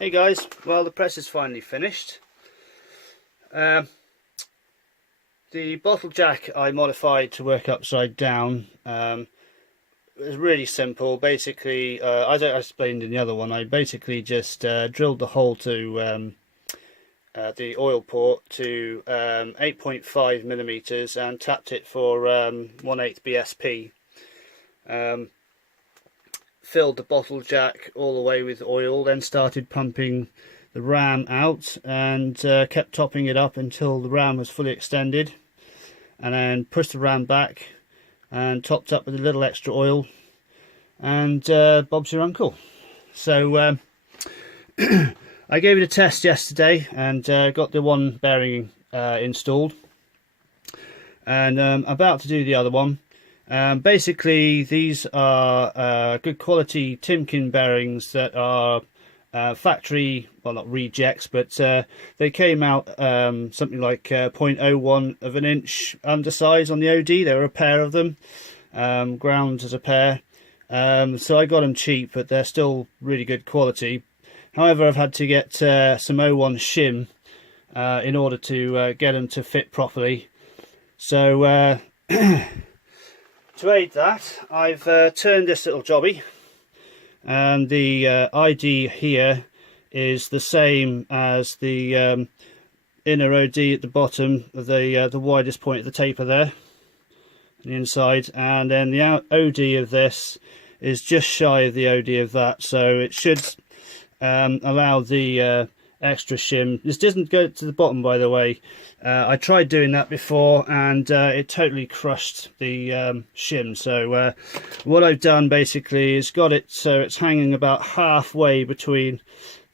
Hey guys, well the press is finally finished. The bottle jack I modified to work upside down. It was really simple. Basically, as I explained in the other one, I basically just drilled the hole to the oil port to 8.5 millimeters and tapped it for 1/8 BSP. Filled the bottle jack all the way with oil, then started pumping the ram out and kept topping it up until the ram was fully extended, and then pushed the ram back and topped up with a little extra oil, and Bob's your uncle. So I gave it a test yesterday and got the one bearing installed, and I'm about to do the other one. Basically, these are good quality Timken bearings that are factory, well, not rejects, but they came out something like 0.01 of an inch undersize on the OD. There were a pair of them, ground as a pair. So I got them cheap, but they're still really good quality. However, I've had to get some 01 shim in order to get them to fit properly. So to aid that, I've turned this little jobby, and the ID here is the same as the inner OD at the bottom of the widest point of the taper there, the inside, and then the OD of this is just shy of the OD of that, so it should allow the extra shim. This doesn't go to the bottom, by the way. I tried doing that before and it totally crushed the shim. So what I've done basically is got it so it's hanging about halfway between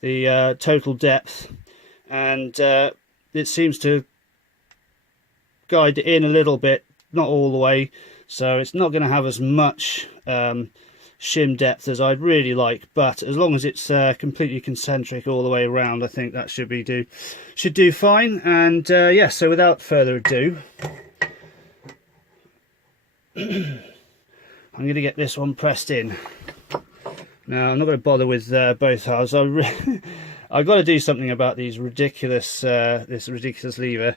the total depth, and it seems to guide it in a little bit, not all the way, so it's not going to have as much shim depth as I'd really like, but as long as it's completely concentric all the way around, I think that should do fine. And yeah, so without further ado, I'm going to get this one pressed in. Now I'm not going to bother with both halves. I've got to do something about these ridiculous this ridiculous lever.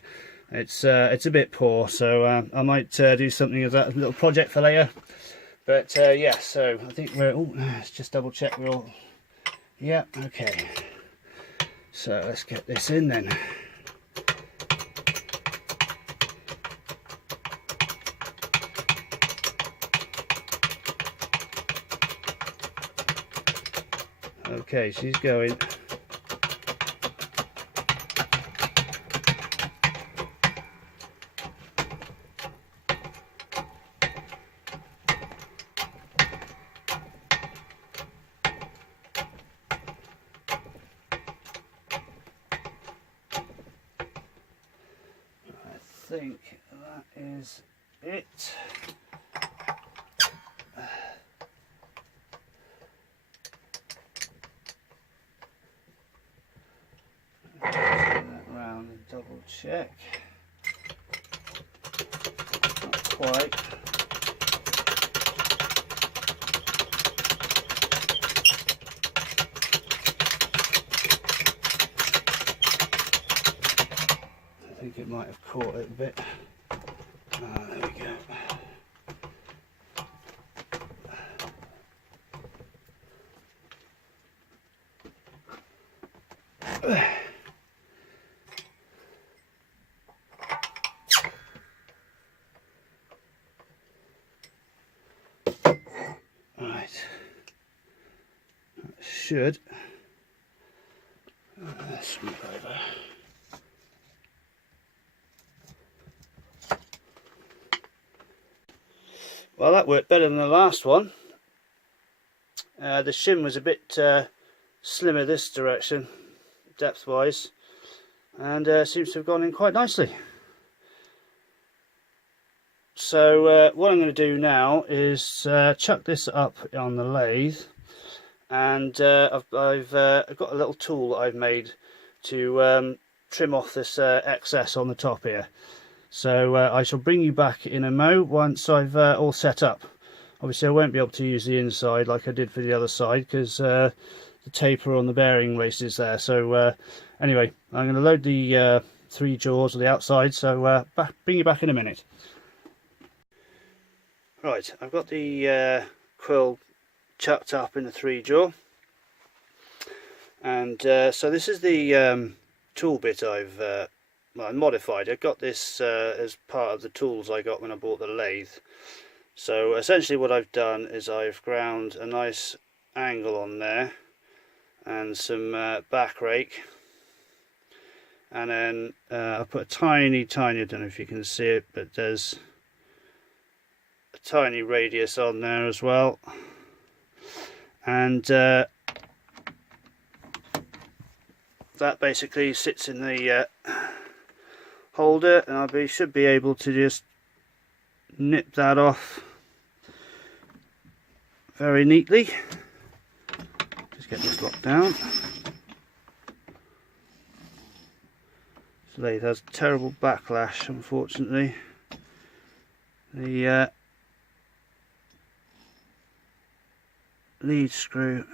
It's a bit poor, so I might do something of that, a little project for later. But yeah, so I think we're, oh, let's just double check we're all, yeah, okay. So let's get this in then. Okay, she's going. I think that is it. Turn that round and double check. Not quite. I think it might have caught it a bit. There we go. Right. That should. Let's move over. Well, that worked better than the last one. The shim was a bit slimmer this direction, depth wise, and seems to have gone in quite nicely. So what I'm going to do now is chuck this up on the lathe, and I've got a little tool that I've made to trim off this excess on the top here. So I shall bring you back in a mo once I've all set up. Obviously I won't be able to use the inside like I did for the other side, because taper on the bearing races there. So anyway, I'm going to load the 3 jaws on the outside, so bring you back in a minute. Right, I've got the quill chucked up in the 3 jaw, and so this is the tool bit I've modified. I got this as part of the tools I got when I bought the lathe. So essentially what I've done is I've ground a nice angle on there and some back rake, and then I put a tiny, I don't know if you can see it, but there's a tiny radius on there as well, and that basically sits in the holder, and I should be able to just nip that off very neatly. Just get this locked down. This lathe has terrible backlash, unfortunately. The lead screw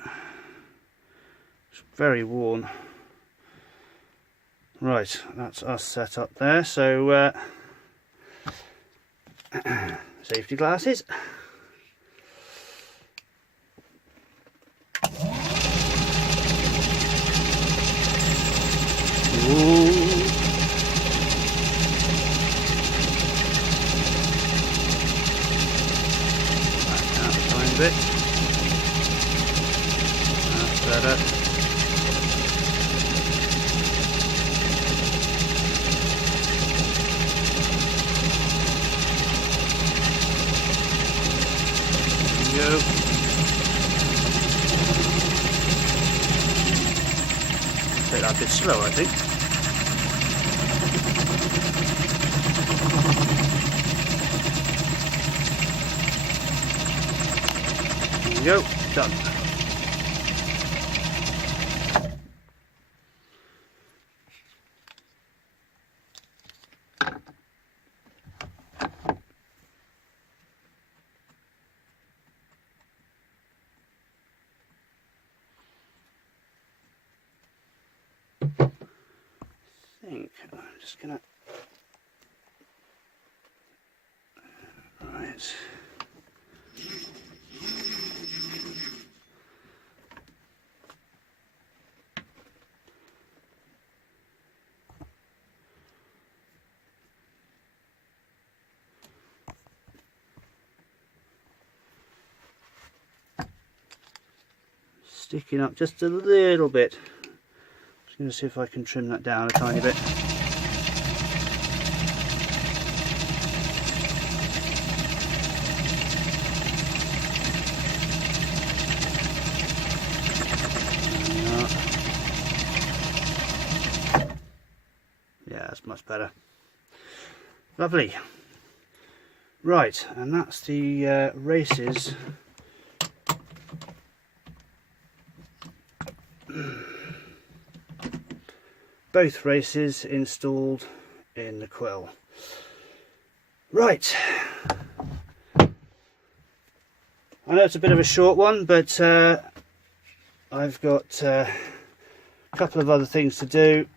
is very worn. Right, that's us set up there. So safety glasses. Ooh. Back out a tiny bit. That's better. Go. Take that a bit slow, I think. There we go, done. I'm just gonna right. Sticking up just a little bit. Just going to see if I can trim that down a tiny bit. Yeah, that's much better. Lovely. Right, and that's the races. Both races installed in the quill. Right. I know it's a bit of a short one, but I've got a couple of other things to do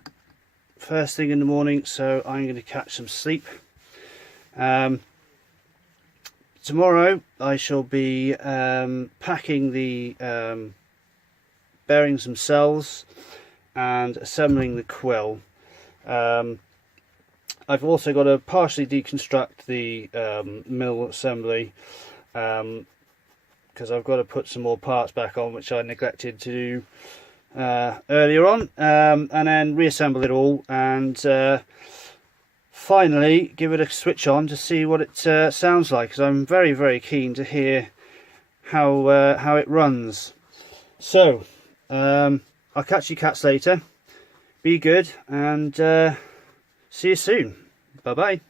first thing in the morning, so I'm going to catch some sleep. Tomorrow I shall be packing the bearings themselves and assembling the quill. I've also got to partially deconstruct the mill assembly because I've got to put some more parts back on, which I neglected to do earlier on, and then reassemble it all, and finally give it a switch on to see what it sounds like, because I'm very, very keen to hear how it runs. So I'll catch you cats later. Be good, and see you soon. Bye bye.